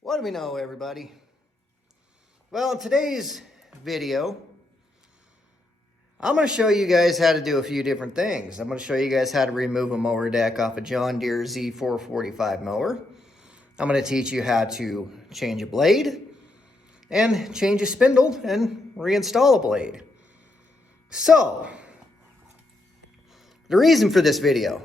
What do we know, everybody? Well, in today's video, I'm going to show you guys how to do a few different things. I'm going to show you guys how to remove a mower deck off a John Deere Z445 mower. I'm going to teach you how to change a blade and change a spindle and reinstall a blade. So, the reason for this video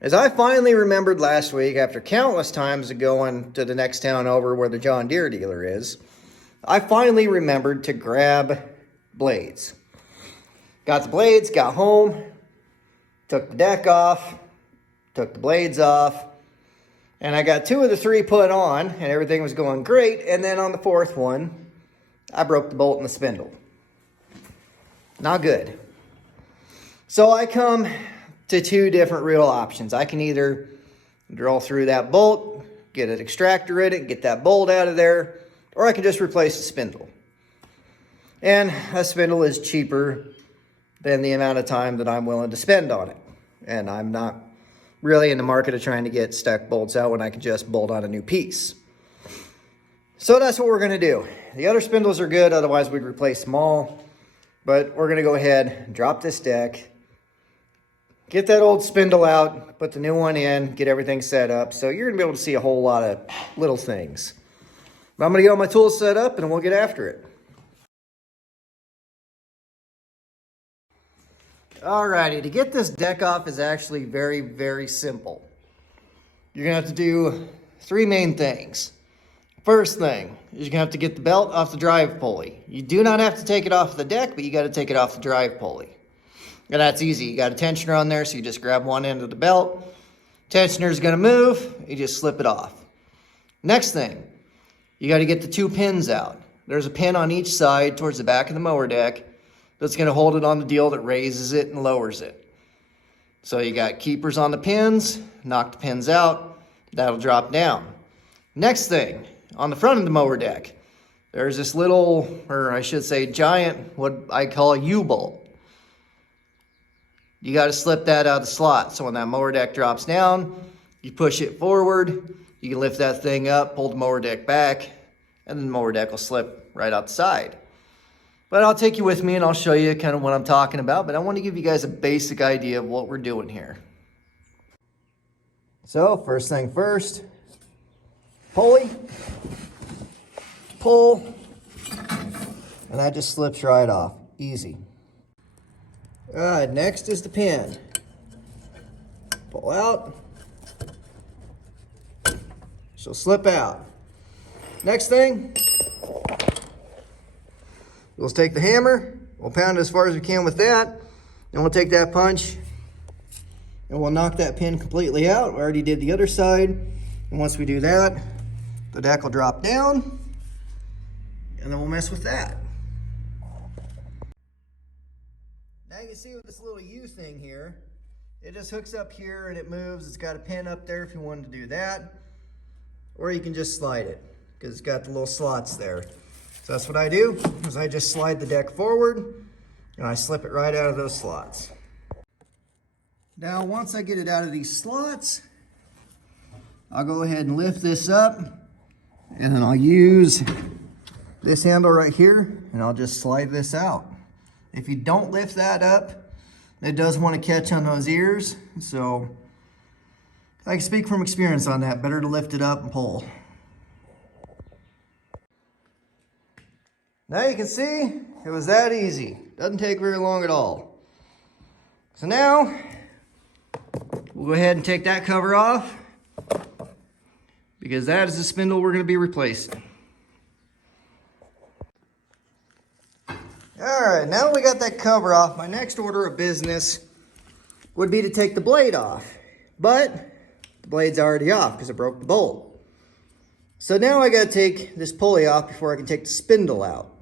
is I finally remembered last week, after countless times of going to the next town over where the John Deere dealer is, I finally remembered to grab blades. Got the blades, got home, took the deck off, took the blades off, and I got 2 of the 3 put on, and everything was going great, and then on the 4th one, I broke the bolt in the spindle. Not good. So I come to 2 different real options. I can either drill through that bolt, get an extractor in it, get that bolt out of there, or I can just replace the spindle. And a spindle is cheaper than the amount of time that I'm willing to spend on it. And I'm not really in the market of trying to get stuck bolts out when I can just bolt on a new piece. So that's what we're gonna do. The other spindles are good, otherwise we'd replace them all. But we're gonna go ahead, drop this deck, get that old spindle out, put the new one in, get everything set up. So you're gonna be able to see a whole lot of little things. But I'm gonna get all my tools set up and we'll get after it. Alrighty, to get this deck off is actually very, very simple. You're gonna have to do 3 main things. First thing is you're gonna have to get the belt off the drive pulley. You do not have to take it off the deck, but you gotta take it off the drive pulley. And that's easy. You got a tensioner on there, so you just grab one end of the belt. Tensioner is gonna move, you just slip it off. Next thing, you gotta get the 2 pins out. There's a pin on each side towards the back of the mower deck that's gonna hold it on the deal that raises it and lowers it. So you got keepers on the pins, knock the pins out, that'll drop down. Next thing, on the front of the mower deck, there's this little, or I should say giant, what I call a U-bolt. You got to slip that out of the slot. So when that mower deck drops down, you push it forward, you can lift that thing up, pull the mower deck back, and then the mower deck will slip right out the side. But I'll take you with me and I'll show you kind of what I'm talking about, but I want to give you guys a basic idea of what we're doing here. So first thing first, pulley, pull, and that just slips right off, easy. All right, next is the pin. Pull out. She'll slip out. Next thing, we'll take the hammer, we'll pound it as far as we can with that, and we'll take that punch and we'll knock that pin completely out. We already did the other side, and once we do that, the deck will drop down, and then we'll mess with that. Now you can see with this little U thing here, it just hooks up here and it moves. It's got a pin up there if you wanted to do that. Or you can just slide it, because it's got the little slots there. So that's what I do, is I just slide the deck forward and I slip it right out of those slots. Now once I get it out of these slots, I'll go ahead and lift this up, and then I'll use this handle right here and I'll just slide this out. If you don't lift that up, it does want to catch on those ears. So I can speak from experience on that. Better to lift it up and pull. Now you can see it was that easy. Doesn't take very long at all. So now we'll go ahead and take that cover off, because that is the spindle we're going to be replacing. All right, now that we got that cover off, my next order of business would be to take the blade off. But the blade's already off because I broke the bolt. So now I gotta take this pulley off before I can take the spindle out.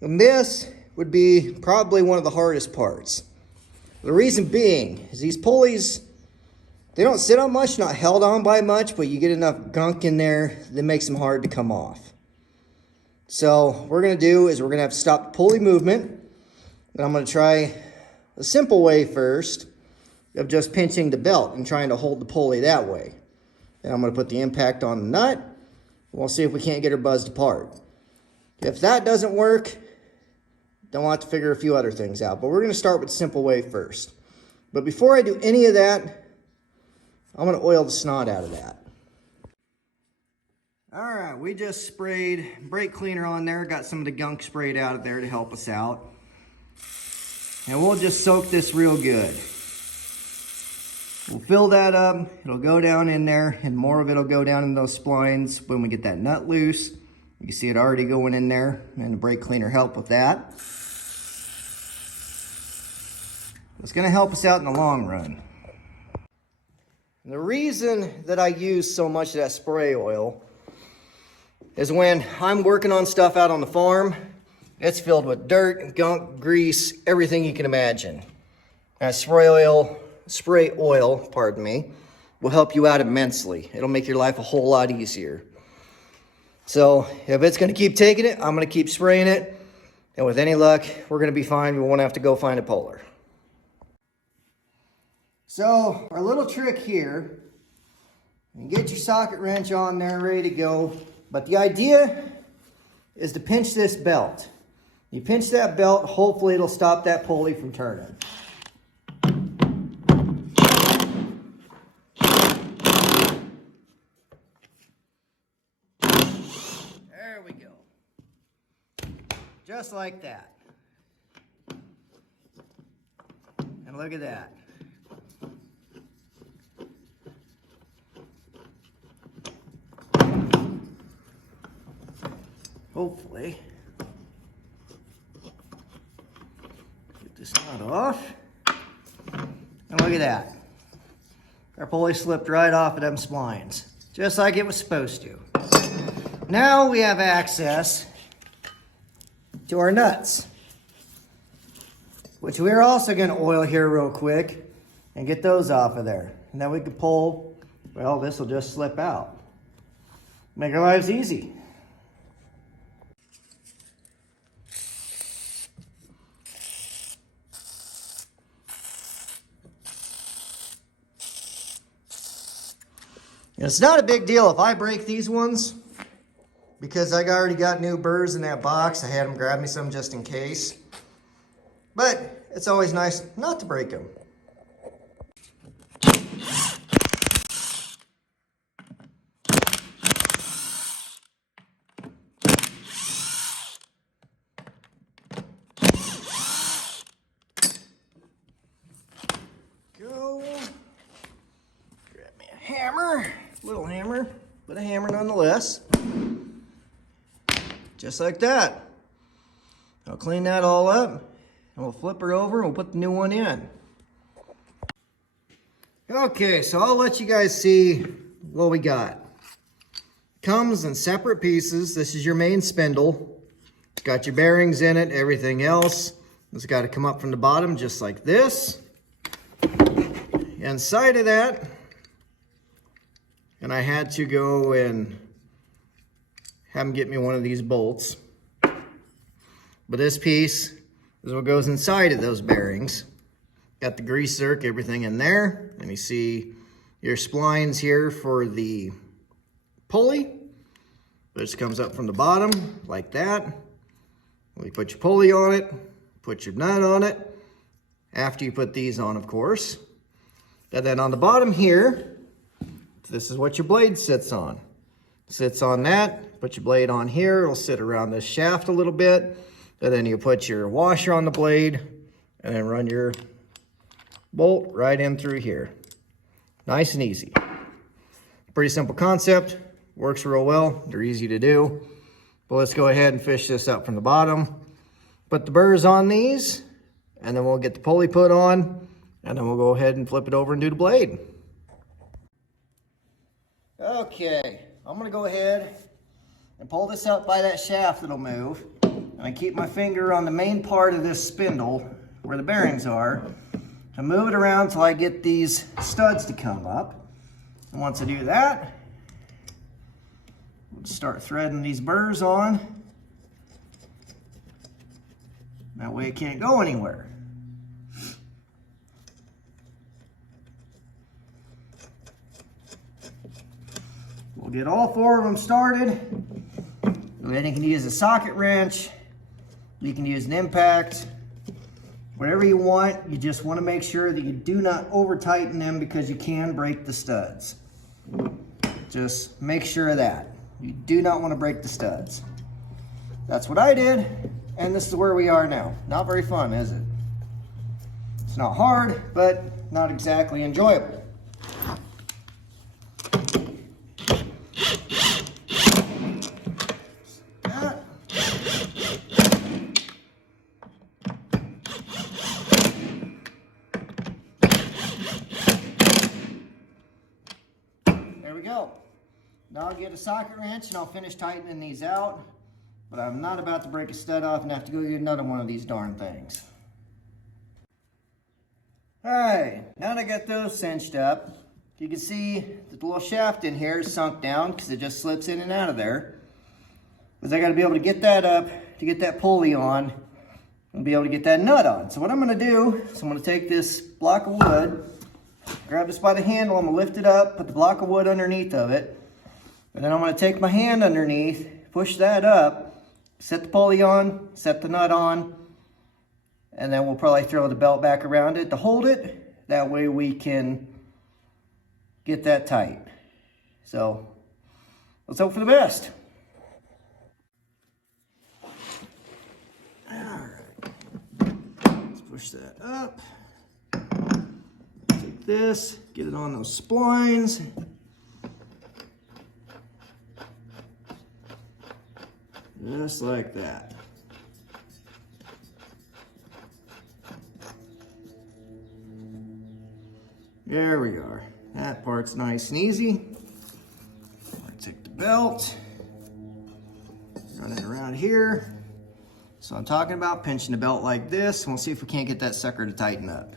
And this would be probably one of the hardest parts. The reason being is these pulleys, they don't sit on much, not held on by much, but you get enough gunk in there that makes them hard to come off. So what we're gonna do is we're gonna have to stop the pulley movement. And I'm gonna try a simple way first of just pinching the belt and trying to hold the pulley that way. And I'm gonna put the impact on the nut, We'll see if we can't get her buzzed apart. If that doesn't work, then we'll have to figure a few other things out. But we're going to start with the simple way first. But before I do any of that, I'm going to oil the snot out of that. All right, we just sprayed brake cleaner on there. Got some of the gunk sprayed out of there to help us out. And we'll just soak this real good. We'll fill that up. It'll go down in there, and more of it will go down in those splines when we get that nut loose. You can see it already going in there, and the brake cleaner helped with that. It's going to help us out in the long run. And the reason that I use so much of that spray oil is when I'm working on stuff out on the farm, it's filled with dirt, gunk, grease, everything you can imagine. That spray oil, pardon me, will help you out immensely. It'll make your life a whole lot easier. So if it's going to keep taking it, I'm going to keep spraying it. And with any luck, we're going to be fine. We won't have to go find a puller. So our little trick here, you get your socket wrench on there ready to go. But the idea is to pinch this belt. You pinch that belt, hopefully it'll stop that pulley from turning. There we go. Just like that. And look at that. Hopefully, get this knot off. And look at that. Our pulley slipped right off of them splines, just like it was supposed to. Now we have access to our nuts, which we're also going to oil here real quick and get those off of there. And then we can pull, well, this will just slip out. Make our lives easy. And it's not a big deal if I break these ones, because I already got new burrs in that box. I had them grab me some just in case. But it's always nice not to break them. Go. Grab me a hammer. Little hammer, but a hammer nonetheless. Just like that. I'll clean that all up, and we'll flip her over and we'll put the new one in. Okay, so I'll let you guys see what we got. Comes in separate pieces. This is your main spindle. It's got your bearings in it, everything else. It's got to come up from the bottom just like this. Inside of that, and I had to go and have them get me one of these bolts. But this piece is what goes inside of those bearings. Got the grease zerk, everything in there. And you see your splines here for the pulley. This comes up from the bottom like that. You put your pulley on it, put your nut on it. After you put these on, of course. And then on the bottom here, this is what your blade sits on. Sits on that, put your blade on here, it'll sit around this shaft a little bit, and then you put your washer on the blade, and then run your bolt right in through here. Nice and easy. Pretty simple concept, works real well, they're easy to do. But let's go ahead and fish this up from the bottom. Put the burrs on these, and then we'll get the pulley put on, and then we'll go ahead and flip it over and do the blade. Okay, I'm gonna go ahead and pull this up by that shaft that'll move. And I keep my finger on the main part of this spindle where the bearings are and move it around till I get these studs to come up. And once I do that, we'll start threading these burrs on. That way it can't go anywhere. We'll get all 4 of them started. Then you can use a socket wrench. You can use an impact. Whatever you want, you just want to make sure that you do not over tighten them because you can break the studs. Just make sure of that. You do not want to break the studs. That's what I did, and this is where we are now. Not very fun, is it? It's not hard, but not exactly enjoyable. There we go. Now I'll get a socket wrench and I'll finish tightening these out, but I'm not about to break a stud off and have to go get another one of these darn things. Alright, now that I got those cinched up, you can see that the little shaft in here is sunk down because it just slips in and out of there. Because I got to be able to get that up to get that pulley on and be able to get that nut on. So what I'm going to do is I'm going to take this block of wood, grab this by the handle, I'm going to lift it up, put the block of wood underneath of it, and then I'm going to take my hand underneath, push that up, set the pulley on, set the nut on, and then we'll probably throw the belt back around it to hold it. That way we can get that tight. So let's hope for the best. All right, let's push that up. Take this, get it on those splines. Just like that. There we are. That part's nice and easy. I take the belt, run it around here. So I'm talking about pinching the belt like this, and we'll see if we can't get that sucker to tighten up.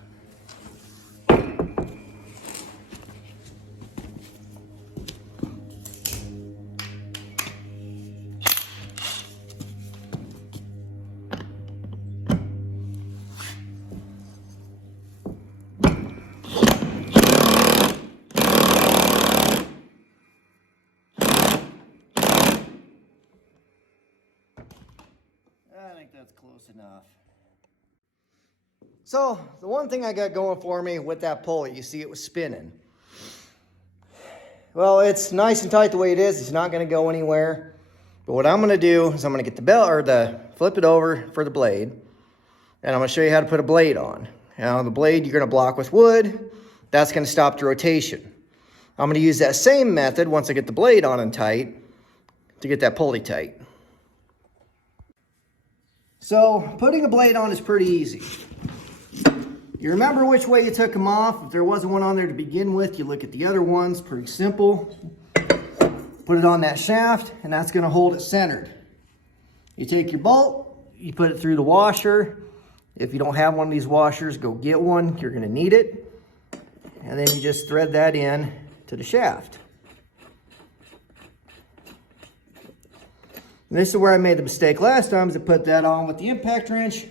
I think that's close enough. So the one thing I got going for me with that pulley, you see it was spinning. Well, it's nice and tight the way it is. It's not going to go anywhere. But what I'm going to do is I'm going to get the belt, or flip it over for the blade, and I'm going to show you how to put a blade on. Now the blade you're going to block with wood. That's going to stop the rotation. I'm going to use that same method once I get the blade on and tight to get that pulley tight. So putting a blade on is pretty easy. You remember which way you took them off. If there wasn't one on there to begin with, you look at the other ones. Pretty simple. Put it on that shaft, and that's going to hold it centered. You take your bolt, you put it through the washer. If you don't have one of these washers, go get one. You're going to need it. And then you just thread that in to the shaft. And this is where I made the mistake last time, is to put that on with the impact wrench.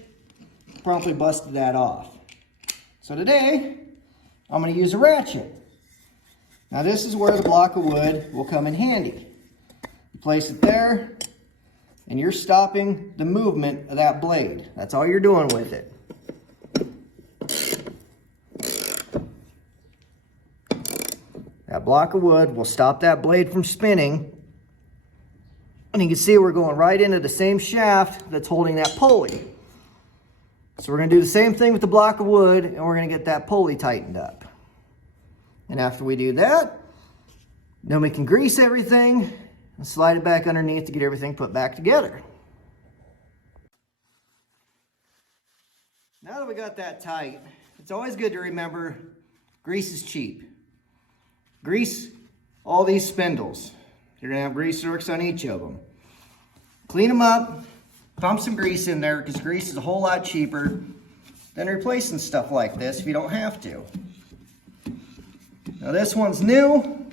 Promptly busted that off. So today, I'm going to use a ratchet. Now this is where the block of wood will come in handy. You place it there, and you're stopping the movement of that blade. That's all you're doing with it. That block of wood will stop that blade from spinning. And you can see we're going right into the same shaft that's holding that pulley. So we're going to do the same thing with the block of wood, and we're going to get that pulley tightened up. And after we do that, then we can grease everything and slide it back underneath to get everything put back together. Now that we got that tight, it's always good to remember grease is cheap. Grease all these spindles. You're going to have grease zerks on each of them. Clean them up, pump some grease in there, because grease is a whole lot cheaper than replacing stuff like this if you don't have to. Now this one's new,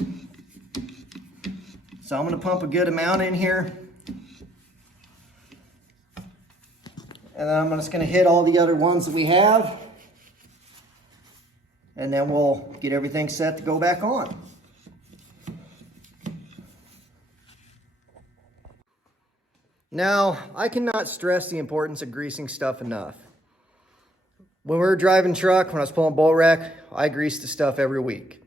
so I'm going to pump a good amount in here. And then I'm just going to hit all the other ones that we have. And then we'll get everything set to go back on. Now, I cannot stress the importance of greasing stuff enough. When we were driving truck, when I was pulling bolt rack, I greased the stuff every week.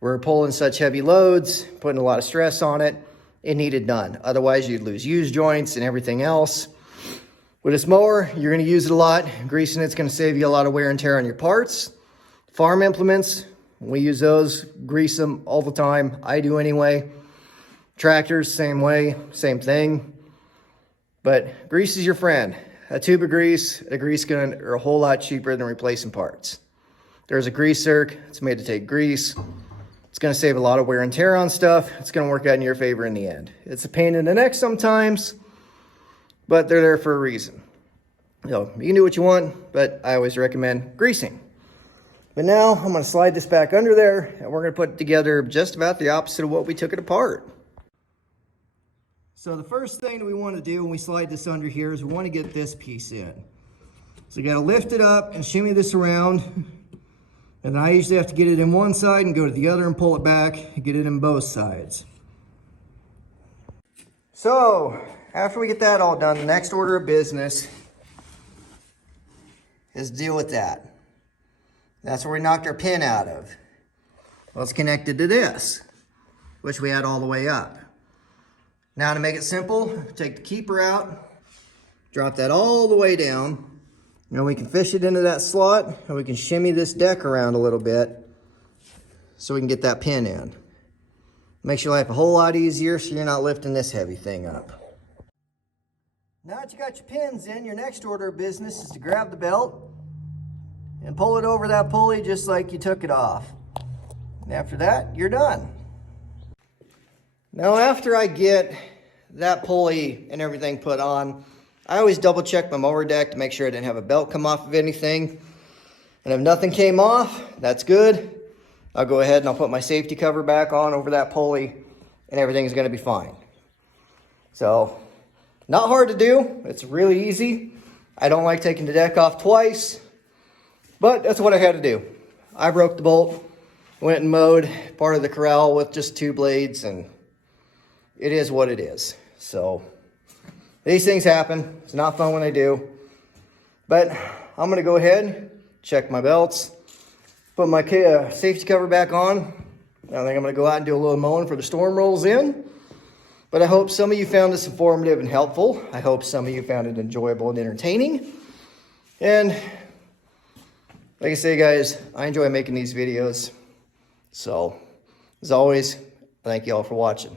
We were pulling such heavy loads, putting a lot of stress on it. It needed done. Otherwise, you'd lose use joints and everything else. With this mower, you're going to use it a lot. Greasing it's going to save you a lot of wear and tear on your parts. Farm implements, we use those, grease them all the time. I do anyway. Tractors, same way, same thing. But grease is your friend. A tube of grease, a grease gun are a whole lot cheaper than replacing parts. There's a grease zerk. It's made to take grease. It's going to save a lot of wear and tear on stuff. It's going to work out in your favor in the end. It's a pain in the neck sometimes, but they're there for a reason. So you can do what you want, but I always recommend greasing. But now I'm going to slide this back under there, and we're going to put it together just about the opposite of what we took it apart. So the first thing that we want to do when we slide this under here is we want to get this piece in. So you got to lift it up and shimmy this around. And then I usually have to get it in one side and go to the other and pull it back and get it in both sides. So after we get that all done, the next order of business is deal with that. That's where we knocked our pin out of. Well, it's connected to this, which we had all the way up. Now to make it simple, take the keeper out, drop that all the way down. You know, we can fish it into that slot, and we can shimmy this deck around a little bit so we can get that pin in. Makes your life a whole lot easier so you're not lifting this heavy thing up. Now that you got your pins in, your next order of business is to grab the belt and pull it over that pulley just like you took it off. And after that, you're done. Now after I get that pulley and everything put on, I always double check my mower deck to make sure I didn't have a belt come off of anything. And if nothing came off, that's good. I'll go ahead and I'll put my safety cover back on over that pulley and everything's gonna be fine. So, not hard to do. It's really easy. I don't like taking the deck off twice, but that's what I had to do. I broke the bolt, went and mowed part of the corral with just 2 blades, and it is what it is. So these things happen. It's not fun when they do. But I'm going to go ahead, check my belts, put my safety cover back on. I think I'm going to go out and do a little mowing for the storm rolls in. But I hope some of you found this informative and helpful. I hope some of you found it enjoyable and entertaining. And like I say, guys, I enjoy making these videos. So, as always, thank you all for watching.